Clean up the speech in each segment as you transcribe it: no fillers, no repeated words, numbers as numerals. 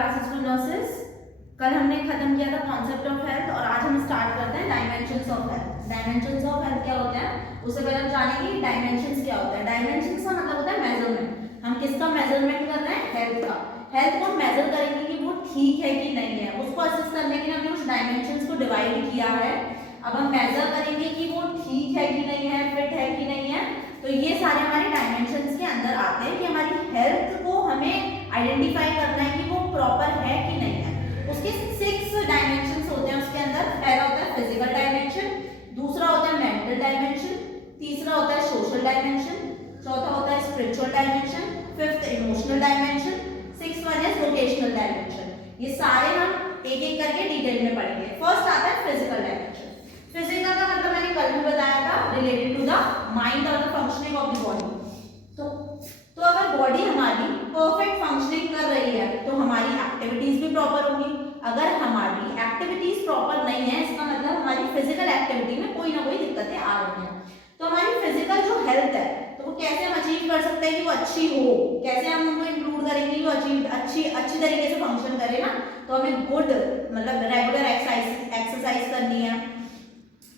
Classes for nurses. कल हमने खत्म किया था कॉन्सेप्ट ऑफ हेल्थ और आज हम स्टार्ट करते हैं dimensions of health. Dimensions of health क्या होता है उससे पहले हम जानेंगे डायमेंशंस क्या होता है। डायमेंशंस का मतलब होता है मेजरमेंट। हम किसका मेजरमेंट कर रहे हैं? हेल्थ का। हेल्थ को मेजर करेंगे कि वो ठीक है कि नहीं है, उसको असेस करने के लिए हमने कुछ डायमेंशंस को डिवाइड किया है। अब हम मेजर करेंगे कि वो ठीक है कि नहीं है, फिट है कि नहीं है। तो ये सारे हमारे डायमेंशंस के अंदर आते हैं कि हमारी हेल्थ को हमें आइडेंटिफाई करना है कि वो प्रॉपर है कि नहीं है। उसके 6 डायमेंशंस होते हैं उसके अंदर। पहला होता है फिजिकल डायमेंशन, दूसरा होता है मेंटल डायमेंशन, तीसरा होता है सोशल डायमेंशन, चौथा होता है spiritual dimension, fifth emotional dimension, sixth one is vocational dimension. ये सारे हम एक एक करके डिटेल में पढ़ेंगे। फर्स्ट आता है फिजिकल डायमेंशन। फिजिकल का मतलब मैंने कल भी बताया था, रिलेटेड टू द माइंड और the functioning of the body. तो अगर बॉडी हमारी परफेक्ट फंक्शनिंग कर रही है तो हमारी एक्टिविटीज भी प्रॉपर होंगी। अगर हमारी एक्टिविटीज प्रॉपर नहीं है इसका मतलब हमारी फिजिकल एक्टिविटी में कोई ना कोई दिक्कतें आ रही हैं। तो हमारी फिजिकल जो हेल्थ है तो वो कैसे हम अचीव कर सकते हैं कि वो अच्छी हो, कैसे हम उनको इंक्लूड करेंगे कि वो अच्छी तरीके से फंक्शन करे ना। तो हमें गुड मतलब रेगुलर एक्सरसाइज करनी है,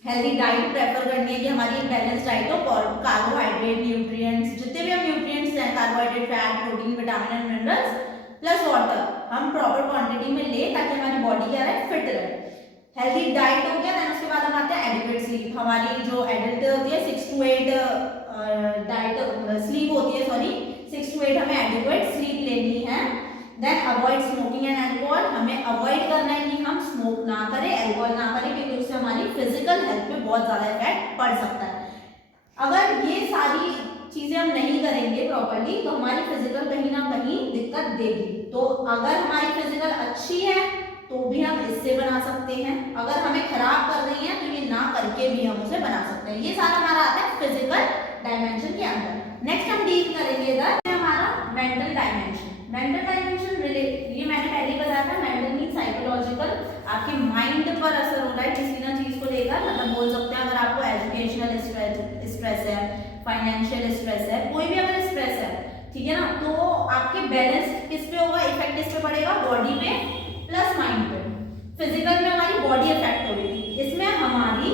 हेल्दी डाइट प्रेफर करनी है कि हमारी एक बैलेंस डाइट हो। कार्बोहाइड्रेट, न्यूट्रिएंट्स, जितने भी हम न्यूट्रिएंट्स हैं, carbohydrate, fat, protein, vitamin and minerals plus water हम प्रॉपर क्वांटिटी में ले ताकि हमारी बॉडी क्या रहे, फिट रहे। हेल्दी डाइट हो गया। देन उसके बाद हम आते हैं एडिक्वेट स्लीप। हमारी जो एडल्ट होती है 6 to 8 डाइट स्लीप होती है, सॉरी 6 to 8 हमें एडिक्वेट स्लीप लेनी है। Then avoid smoking and alcohol. हमें अवॉइड करना है कि हम स्मोक ना करें, अल्कोहल ना करें, क्योंकि उससे हमारी फिजिकल हेल्थ पे बहुत ज्यादा इफेक्ट पड़ सकता है। अगर ये सारी चीजें हम नहीं करेंगे प्रॉपर्ली तो हमारी फिजिकल कहीं ना कहीं दिक्कत देगी। तो अगर हमारी फिजिकल अच्छी है तो भी हम इससे बना सकते हैं, अगर हमें खराब कर रही है तो ये ना करके भी हम उसे बना सकते हैं। ये सारा हमारा आता है फिजिकल डायमेंशन के अंदर। नेक्स्ट हम डील करेंगे इधर हमारा मेंटल डायमेंशन। मेंटल डायमेंशन ये मैंने पहले बताया था, मेंटल मीन साइकोलॉजिकल, आपके माइंड पर असर हो रहा है किसी ना चीज को लेकर। मतलब बोल सकते हैं अगर आपको एजुकेशनल स्ट्रेस है, फाइनेंशियल स्ट्रेस है, कोई भी अगर स्ट्रेस है, ठीक है ना, तो आपके बैलेंस किस पे होगा, इफेक्ट किस पे पड़ेगा, बॉडी पे प्लस माइंड पे। फिजिकल में हमारी बॉडी इफेक्ट हो रही थी, इसमें हमारी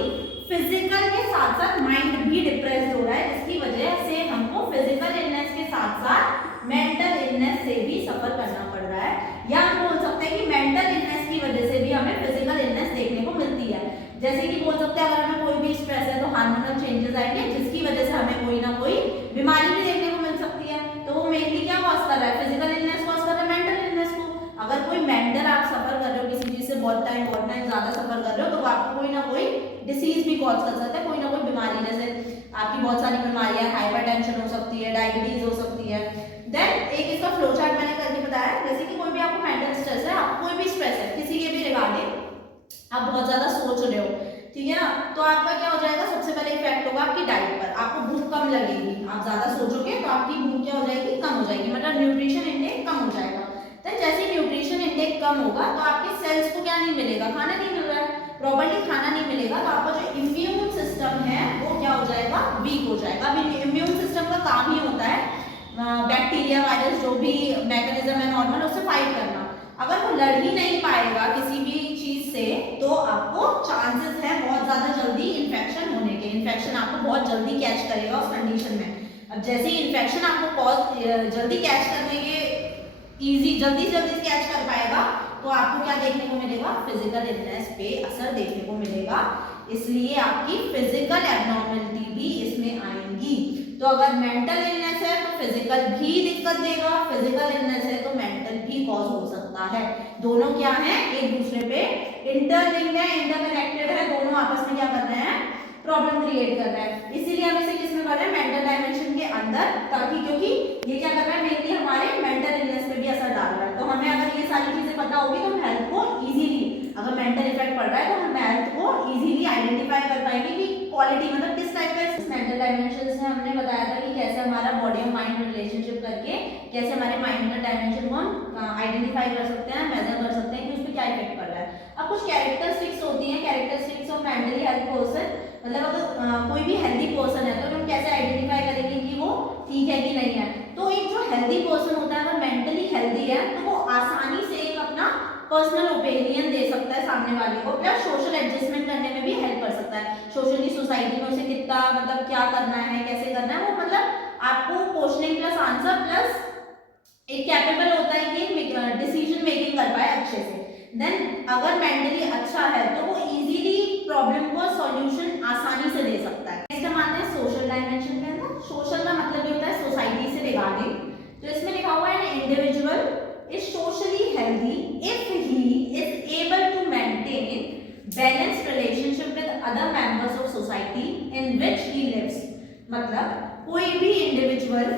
फिजिकल के साथ साथ माइंड भी डिप्रेस्ड हो रहा है, जिसकी वजह से हमको फिजिकल इलनेस के साथ साथ मेंटल इलनेस से भी सफर करना पड़ रहा है। या हम बोल सकते हैं कि मेंटल इलनेस की वजह से भी हमें फिजिकल इलनेस देखने को मिलती है। जैसे कि बोल सकते हैं अगर हमें कोई भी स्ट्रेस है तो हार्मोनल चेंजेस आएंगे, जिसकी वजह से हमें कोई ना कोई बीमारी भी देखने को मिल सकती है। तो वो मेनली क्या कॉज कर रहा है, फिजिकल इलनेस कॉज कर रहा है, मेंटल इलनेस को। अगर कोई मेंटल आप सफर कर रहे हो किसी चीज से बहुत टाइम ज्यादा सफर कर रहे हो तो आपको कोई ना कोई डिसीज भी कॉज कर सकता है, कोई ना कोई बीमारी। जैसे आपकी बहुत सारी बीमारियां, हाइपरटेंशन हो सकती है, डायबिटीज हो सकती है। देन एक इसका फ्लो चार्ट मैंने करके बताया। जैसे कि कोई भी आपको मेंटल स्ट्रेस है, आपको कोई भी स्ट्रेस है किसी के भी रिगार्डिंग, आप बहुत ज्यादा सोच रहे हो, ठीक है ना, तो आपका क्या हो जाएगा, सबसे पहले इफेक्ट होगा आपकी डाइट पर। आपको भूख कम लगेगी, आप ज्यादा सोचोगे तो आपकी भूख क्या हो जाएगी, कम हो जाएगी, मतलब न्यूट्रिशन इंटेक कम हो जाएगा। तो जैसे न्यूट्रिशन इंटेक कम होगा तो आपके सेल्स को क्या नहीं मिलेगा, खाना नहीं मिल रहा है, प्रॉपर्ली खाना नहीं मिलेगा, तो आपका जो इम्यून सिस्टम है वो क्या हो जाएगा, वीक हो जाएगा। इम्यून सिस्टम का काम ही होता है बैक्टीरिया, वायरस, जो भी मैकेनिज्म है नॉर्मल, उससे फाइट करना। अगर वो लड़ ही नहीं पाएगा किसी भी चीज से तो आपको चांसेस है बहुत ज्यादा जल्दी इन्फेक्शन होने के। इन्फेक्शन आपको बहुत जल्दी कैच करेगा उस कंडीशन में। अब जैसे ही इन्फेक्शन आपको जल्दी कैच करने के जल्दी कैच कर पाएगा तो आपको क्या देखने को मिलेगा, फिजिकल इलनेस पे असर देखने को मिलेगा। इसलिए आपकी फिजिकल एब्नॉर्मलिटी भी इसमें आएंगी। तो अगर मेंटल इलनेस है तो फिजिकल भी दिक्कत देगा, फिजिकल इलनेस है तो मेंटल भी कॉज हो सकता है। दोनों क्या है, एक दूसरे पे इंटरलिंक्ड है, इंटरकनेक्टेड है, दोनों आपस में क्या कर रहे हैं, प्रॉब्लम क्रिएट कर रहे हैं। इसीलिए हम इसे किसमें कर रहे हैं, मेंटल डायमेंशन के अंदर, ताकि क्योंकि ये क्या कर रहा है, मेनली हमारे मेंटल इलनेस पे भी असर डाल रहा है। तो हमें अगर ये सारी चीजें पता होगी तो हम हेल्थ को इजीली, अगर मेंटल इफेक्ट पड़ रहा है तो हम हेल्थ को इजीली आइडेंटिफाई कर पाएंगे कि क्वालिटी मतलब किस टाइप का। मेंटल डायमेंशन से हमने बताया था कि कैसे हमारा बॉडी और माइंड रिलेशनशिप करके कैसे हमारे मेंटल डायमेंशन को हम आइडेंटिफाई कर सकते हैं, मेजर कर सकते हैं कि उस पर क्या इफेक्ट पड़ रहा है। अब कुछ कैरेक्टरिस्टिक्स होती हैं, characteristics of mentally health person, मतलब अगर कोई भी हेल्दी पर्सन है तो हम कैसे आइडेंटिफाई करेंगे कि वो ठीक है कि नहीं है। तो एक जो हेल्दी पर्सन होता है अगर मेंटली हेल्दी है तो वो आसानी से एक पर्सनल ओपिनियन दे सकता है सामने वाले को, प्लस सोशल एडजस्टमेंट करने में भी हेल्प कर सकता है। सोशली सोसाइटी में उसे कितना मतलब क्या करना है, कैसे करना है, वो मतलब आपको क्वेश्चनिंग प्लस आंसर प्लस एक कैपेबल होता है कि डिसीजन मेकिंग कर पाए अच्छे से। देन अगर मेंटली अच्छा है तो वो इजीली प्रॉब्लम को सॉल्यूशन आसानी से दे सकता है। नेक्स्ट हम आते हैं सोशल डायमेंशन के अंदर। सोशल का मतलब ये होता है सोसाइटी से रिगार्डिंग। तो इसमें लिखा हुआ है an individual is socially healthy if he is able to maintain balanced relationship with other members of society in which he lives. मतलब कोई भी इंडिविजुअल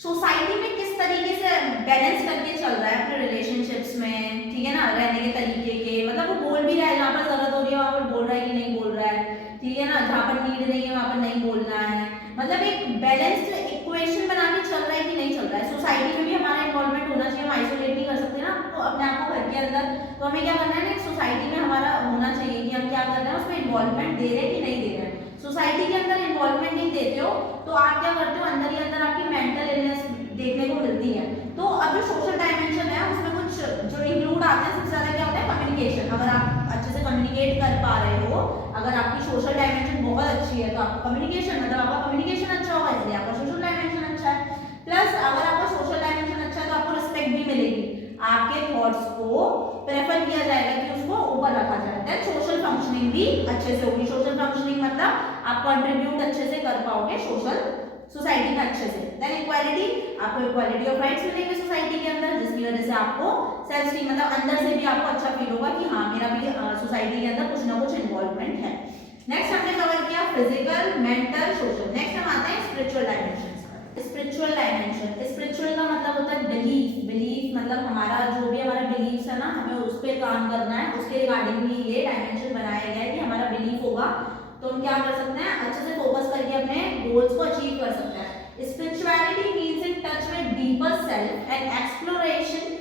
सोसाइटी में किस तरीके से बैलेंस करके चल रहा है अपने रिलेशनशिप्स में, ठीक है ना, रहने के तरीके के, मतलब वो बोल भी रहा है जहाँ पर जरूरत हो रही है वहाँ पर बोल रहा है कि नहीं बोल रहा है, ठीक है ना, जहाँ पर नीड नहीं है वहाँ पर नहीं बोलना है, मतलब एक बैलेंस्ड इक्वेशन बना के चल रहा है कि नहीं चल रहा है। सोसाइटी में भी हमारा इन्वॉल्वमेंट होना चाहिए, हम आइसोलेट नहीं कर सकते ना तो अपने आप को घर के अंदर, तो हमें क्या करना है ना, सोसाइटी में हमारा होना चाहिए कि हम क्या कर रहे हैं, उसमें इन्वॉल्वमेंट दे रहे हैं कि नहीं दे रहे हैं। सोसाइटी के अंदर इन्वॉल्वमेंट नहीं देते हो तो आप क्या करते हो, अंदर ही अंदर आपकी मेंटल इलनेस देखने को मिलती है। तो अब जो सोशल डायमेंशन है उसमें कुछ जो इंक्लूड आते हैं, सबसे ज्यादा क्या होता है कम्युनिकेशन। अगर आप अच्छे से कम्युनिकेट कर पा रहे हो, अगर आपकी सोशल डायमेंशन बहुत अच्छी है तो आपका कम्युनिकेशन, मतलब आपका कम्युनिकेशन अच्छा होगा इसलिए आपका सोशल डायमेंशन अच्छा है। प्लस अगर आपका सोशल डायमेंशन अच्छा है तो आपको रिस्पेक्ट भी मिलेगी, आपके थॉट्स को प्रेफर किया जाएगा कि उसको ऊपर रखा जाए। देन सोशल फंक्शनिंग भी अच्छे से होगी। सोशल फंक्शनिंग मतलब आप कंट्रीब्यूट अच्छे से कर पाओगे सोशल सोसाइटी में अच्छे से। देन इक्वालिटी, आपको इक्वालिटी ऑफ राइट्स मिलेंगे सोसाइटी के अंदर, जिसकी वजह से आपको सेल्फ स्टीम, मतलब अंदर से भी आपको अच्छा फील होगा कि हाँ मेरा भी सोसाइटी के अंदर कुछ ना कुछ इन्वॉल्वमेंट है। नेक्स्ट हमने कवर किया फिजिकल, मेंटल, सोशल। नेक्स्ट हम आते हैं spiritual dimension. Spiritual dimension, spiritual का मतलब होता है बिलीफ। बिलीफ मतलब हमारा जो भी हमारा बिलीफ है ना, हमें उस पर काम करना है, उसके रिगार्डिंग भी ये डायमेंशन बनाया गया है कि हमारा बिलीफ होगा तो हम क्या कर सकते हैं, अच्छे से फोकस करके अपने गोल्स को अचीव कर सकते हैं। Spirituality means in touch with deeper self and exploration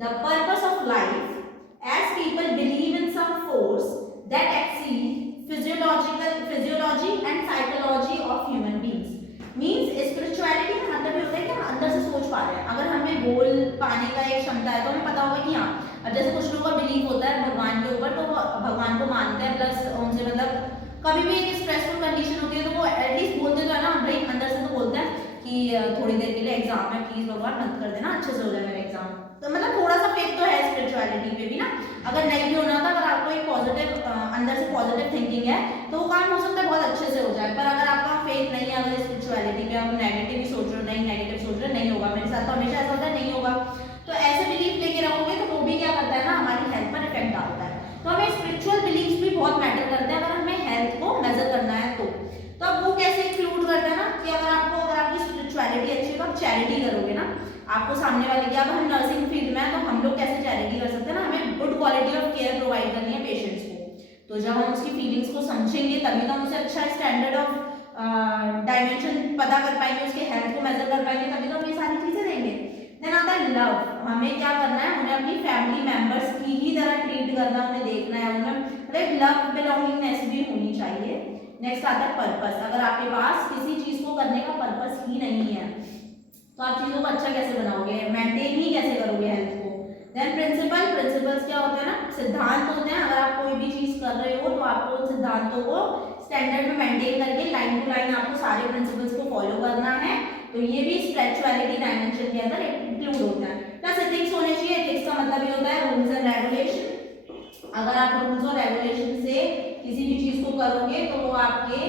the purpose of life as people believe in some force that exceed physiology and psychology of human beings. Means spirituality का मतलब ये होता है कि हम अंदर से सोच पा रहे हैं। अगर हमें गोल पाने का एक क्षमता है तो हमें पता होगा कि हाँ, अब जैसे कुछ लोगों का बिलीव होता है भगवान के ऊपर, तो वो भगवान को मानते हैं, प्लस उनसे मतलब कभी भी एक स्ट्रेसफुल कंडीशन होती है तो वो एटलीस्ट बोलते तो है ना, भाई अंदर से तो बोलते हैं कि थोड़ी देर के लिए एग्जाम है, प्लीज भगवान मत कर देना, अच्छे से हो जाए मेरा एग्जाम। तो मतलब थोड़ा सा फेथ तो है स्पिरिचुअलिटी पे भी ना। अगर नहीं भी होना था, अगर आपको एक पॉजिटिव अंदर से पॉजिटिव थिंकिंग है तो वो काम हो सकता है बहुत अच्छे से हो जाए। पर अगर आपका फेथ नहीं है, अगर स्पिरिचुअलिटी पे आप नेगेटिव ही सोच रहे हो, नहीं नेगेटिव सोच रहे हो, नहीं होगा मेरे साथ, तो हमेशा ऐसा होता है नहीं होगा, तो ऐसे बिलीफ लेके रहोगे तो वो भी क्या करता है ना, हमारी हेल्थ पर इफेक्ट डालता है। तो हमें स्पिरिचुअल बिलीफ भी बहुत मैटर करते हैं अगर हमें हेल्थ को मेजर करना है तो। अब वो कैसे इंक्लूड करते हैं ना कि अगर आपकी स्पिरिचुअलिटी अच्छी है तो आप चैरिटी करोगे ना, आपको सामने वाले की, अब हम नर्सिंग फील्ड में है तो हम लोग कैसे चैरिटी कर सकते हैं ना, हमें good quality of care provide करनी है पेशेंट्स को। तो जब हम उसकी फीलिंग्स को समझेंगे तभी तो हम उसे अच्छा स्टैंडर्ड ऑफ डायमेंशन पता कर पाएंगे, उसके हेल्थ को मेजर कर पाएंगे, तभी तो हम ये सारी चीजें देंगे। देन आता है लव। हमें क्या करना है, उन्हें अपनी फैमिली मेंबर्स की ही तरह ट्रीट करना, उन्हें देखना है, उन्हें मतलब लव बिलोंगिंगनेस भी होनी चाहिए। नेक्स्ट आता है पर्पस। अगर आपके पास किसी चीज को करने का पर्पस ही नहीं है तो आप चीजों को अच्छा कैसे बनाओगे, मेंटेन ही कैसे करोगे हेल्थ को। Then principal. प्रिंसिपल्स क्या होते हैं ना, सिद्धांत होते हैं। अगर आप कोई भी चीज कर रहे हो तो आपको उन सिद्धांतों को स्टैंडर्ड में मेंटेन करके लाइन टू लाइन आपको सारे प्रिंसिपल्स को फॉलो करना है। तो ये भी स्पिरिचुअलिटी डायमेंशन के अंदर इंक्लूड होता है। प्लस एथिक्स होने चाहिए। एथिक्स का मतलब ये होता है रूल्स एंड रेगुलेशन। अगर आप रूल्स और रेगुलेशन से किसी भी चीज को करोगे तो वो आपके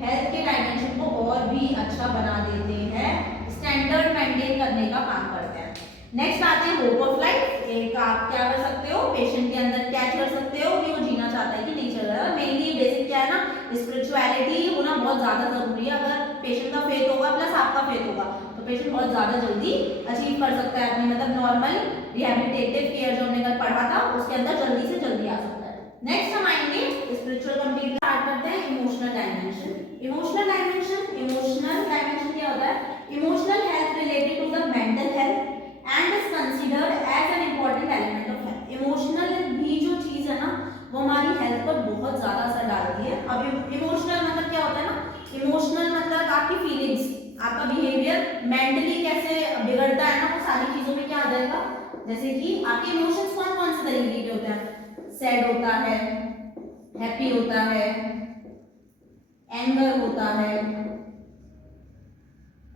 हेल्थ के डायमेंशन को और भी अच्छा बना देते हैं, स्टैंडर्ड मेंटेन करने का काम करते हैं। नेक्स्ट आते हैं होप ऑफ लाइफ। एक आप क्या कर सकते हो, पेशेंट के अंदर कैच कर सकते हो कि वो जीना चाहता है कि नहीं चल रहा है। मेनली बेसिक क्या है ना, स्पिरिचुअलिटी होना बहुत ज्यादा जरूरी है। अगर पेशेंट का फेथ होगा प्लस आपका फेथ होगा तो पेशेंट बहुत ज्यादा जल्दी अचीव कर सकता है अपने मतलब नॉर्मल रिहैबिलिटेटिव केयर जो हमने कल पढ़ा था उसके अंदर जल्दी से जल्दी आ सकता है। नेक्स्ट हम आएंगे स्पिरिचुअल कंप्लीट स्टार्ट करते हैं इमोशनल डायमेंशन। इमोशनल डायमेंशन क्या होता है, emotional health related to the mental health and is considered as an important element of health. Emotional भी जो चीज है ना वो हमारी हेल्थ पर बहुत ज्यादा असर डालती है। अब इमोशनल मतलब क्या होता है ना, इमोशनल मतलब आपकी फीलिंग्स, आपका बिहेवियर मेंटली कैसे बिगड़ता है ना, वो सारी चीजों में क्या आ जाएगा, जैसे कि आपके इमोशंस कौन कौन से तरीके के होते हैं, सैड होता है, हैप्पी होता है, एंगर होता है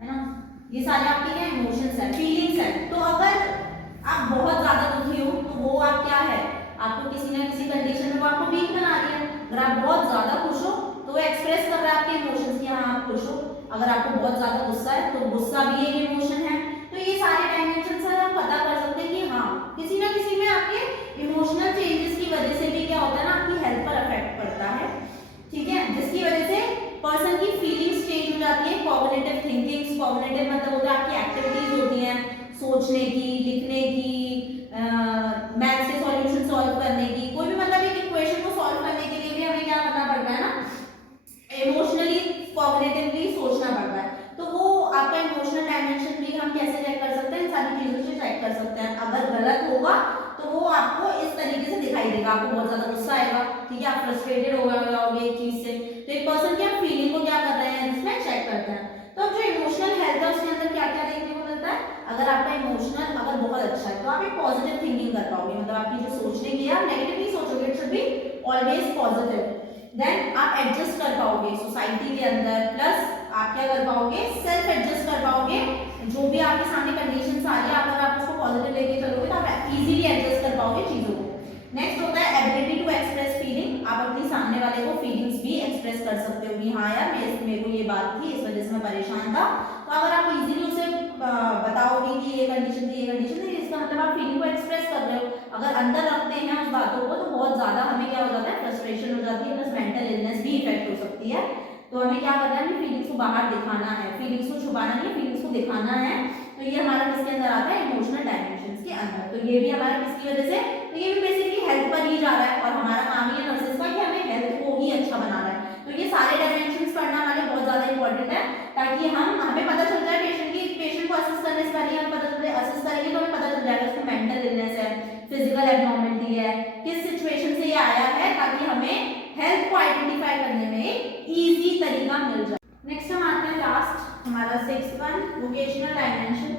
ना, ये सारे आपके क्या इमोशंस है, फीलिंग्स है। तो अगर आप बहुत ज्यादा दुखी हो तो वो आप क्या है, आपको किसी ना किसी कंडीशन में वो आपको वीक बना रही है। अगर आप बहुत ज्यादा खुश हो तो वो एक्सप्रेस कर रहा है आपके इमोशंस कि हाँ आप खुश हो। अगर आपको बहुत ज्यादा गुस्सा है तो गुस्सा भी एक इमोशन है। तो ये सारे डायमेंशन से हम पता कर सकते हैं कि हाँ किसी ना किसी में आपके इमोशनल चेंजेस की वजह से भी क्या होता है ना, आपकी हेल्थ पर अफेक्ट पड़ता है, ठीक है, जिसकी वजह से पर्सन की फीलिंग्स चेंज हो जाती है। कॉग्निटिव थिंकिंग्स, कॉग्निटिव मतलब होता है आपकी एक्टिविटीज होती हैं सोचने की, लिखने की, मैथ्स के सॉल्यूशन सॉल्व करने की, कोई भी मतलब एक इक्वेशन को सॉल्व करने के लिए भी हमें क्या करना पड़ता है ना, इमोशनली कॉग्निटिवली सोचना पड़ता है। तो वो आपका इमोशनल डायमेंशन भी हम कैसे चेक कर सकते हैं, इन सारी चीजों से चेक कर सकते हैं। अगर गलत होगा तो वो आपको इस तरीके से दिखाई देगा, आपको बहुत ज्यादा गुस्सा आएगा, ठीक है, आप फ्रस्ट्रेटेड हो जाओगे एक चीज से, तो एक पर्सन की आप फीलिंग को क्या कर रहे हैं इसमें चेक करते हैं। तो जो इमोशनल हेल्थ है उसके अंदर क्या क्या देखने को मिलता है, अगर आपका इमोशनल अगर बहुत अच्छा है तो आप एक पॉजिटिव थिंकिंग कर पाओगे, मतलब आपकी जो सोचने की आप नेगेटिव नहीं सोचोगे, it should be always positive. Then आप एडजस्ट कर पाओगे सोसाइटी के अंदर, प्लस आप क्या कर पाओगे, सेल्फ एडजस्ट कर पाओगे। जो भी आपके सामने कंडीशंस आ रही है अगर आप उसको पॉजिटिव लेके चलोगे तो आप इजीली एडजस्ट कर पाओगे चीजों को। नेक्स्ट होता है एबिलिटी टू एक्सप्रेस फीलिंग, आप अपनी सामने वाले को फीलिंग्स भी एक्सप्रेस कर सकते हो कि हाँ यार मेरे को ये बात थी, इस वजह से मैं परेशान था। तो अगर आप इजीली उसे बताओगे कि ये कंडीशन थी, ये कंडीशन थी, इसका मतलब आप फीलिंग को एक्सप्रेस कर रहे हो। अगर अंदर रखते हैं उस बातों को तो बहुत ज्यादा हमें क्या हो जाता है, फ्रस्ट्रेशन हो जाती है, प्लस मेंटल इलनेस भी इफेक्ट हो सकती है। तो हमें क्या करना है, हमें फीलिंग्स को बाहर दिखाना है, फीलिंग्स को छुपाना नहीं है, फीलिंग्स को दिखाना है। तो ये हमारा किसके अंदर आता है, इमोशनल डायमेंशंस के अंदर। तो ये भी हमारा किसकी वजह से, तो ये भी बेसिकली हेल्थ पर ही जा रहा है और हमारा काम ही है नर्सेस का कि हमें हेल्थ को ही अच्छा बनाना है। तो ये सारे डायमेंशंस पढ़ना हमारे बहुत ज्यादा इंपॉर्टेंट है, ताकि हमें पता चल जाए पेशेंट को असेस करने से पहले हमें पता चल जाए, असेस करेंगे तो हमें पता चल जाएगा उसको मेंटल इलनेस है, फिजिकल एब्नॉर्मलिटी है, किस सिचुएशन से ये आया है, ताकि हमें हेल्थ को आइडेंटिफाई करने में इजी तरीका मिल जाए। नेक्स्ट हम आते हैं लास्ट हमारा 6th one, vocational dimension.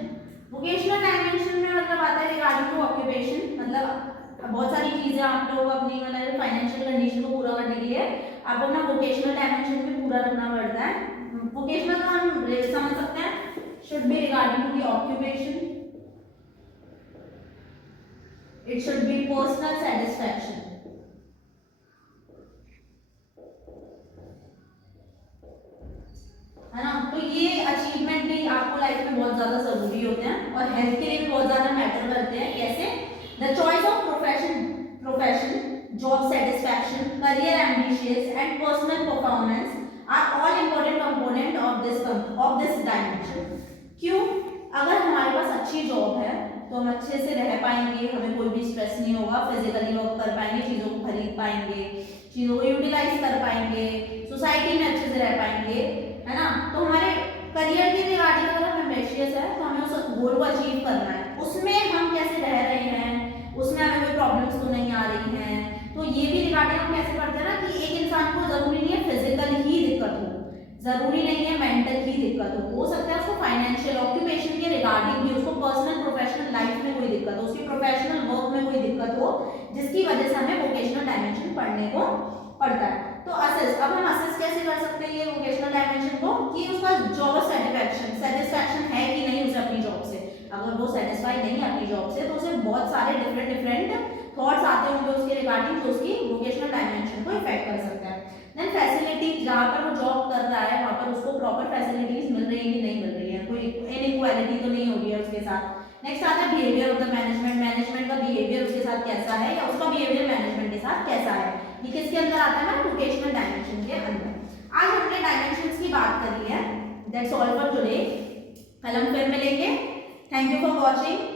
Vocational dimension में मतलब आता है रिगार्डिंग टू ऑक्यूपेशन, मतलब बहुत सारी चीजें आप लोग अपनी मतलब फाइनेंशियल कंडीशन को पूरा करने के लिए आपको अपना वोकेशनल डायमेंशन भी पूरा रखना पड़ता है। वोकेशनल को हम समझ सकते हैं should be regarding to the occupation, it should be personal satisfaction, है ना। तो ये अचीवमेंट भी आपको लाइफ में बहुत ज्यादा जरूरी होते हैं और हेल्थ के लिए भी बहुत ज्यादा मैटर करते हैं। कैसे, the choice of profession, job satisfaction, career ambitions and personal performance are all important component of this dimension. क्यों, अगर हमारे पास अच्छी जॉब है तो हम अच्छे से रह पाएंगे, हमें कोई भी स्ट्रेस नहीं होगा, फिजिकली वर्क कर पाएंगे, चीज़ों को खरीद पाएंगे, चीज़ों को यूटिलाइज कर पाएंगे, सोसाइटी में अच्छे से रह पाएंगे, है ना। तो हमारे करियर के रिगार्डिंग अगर हम एम्बिशियस है तो हमें उस गोल को अचीव करना है, उसमें हम कैसे रह रहे हैं, उसमें हमें कोई प्रॉब्लम्स तो नहीं आ रही हैं। तो ये भी रिगार्डिंग हम कैसे करते हैं ना कि एक इंसान को जरूरी नहीं है फिजिकल ही दिक्कत हो, जरूरी नहीं है मेंटल ही दिक्कत हो सकता है उसको फाइनेंशियल ऑक्यूपेशन के रिगार्डिंग भी, उसको पर्सनल प्रोफेशनल लाइफ में कोई दिक्कत हो, उसकी प्रोफेशनल वर्क में कोई दिक्कत हो, जिसकी वजह से हमें वोकेशनल डायमेंशन पढ़ने को पड़ता है। तो असेस, अब हम असेस कैसे कर सकते हैं ये वोकेशनल डायमेंशन को, कि उसका जॉब सेटिस्फैक्शन है कि नहीं उसे अपनी जॉब से। अगर वो सेटिस्फाई नहीं है अपनी जॉब से तो उसे बहुत सारे डिफरेंट थॉट्स आते होंगे उसके रिगार्डिंग, जो उसकी वोकेशनल डायमेंशन को इफेक्ट कर सकता है। देन फैसिलिटीज, जहाँ पर वो जॉब कर रहा है वहाँ पर उसको प्रॉपर फैसिलिटीज मिल रही है कि नहीं मिल रही है, कोई इनइक्वालिटी तो नहीं हो रही है उसके साथ। नेक्स्ट आता है बिहेवियर ऑफ द मैनेजमेंट का बिहेवियर उसके साथ कैसा है, या उसका बिहेवियर मैनेजमेंट के साथ कैसा है। ये किसके अंदर आता है ना, वोकेशनल डायमेंशन के अंदर। आज हमने डायमेंशंस की बात करी है। दैट्स ऑल फॉर टुडे, कल हम फिर मिलेंगे। Thank you for watching.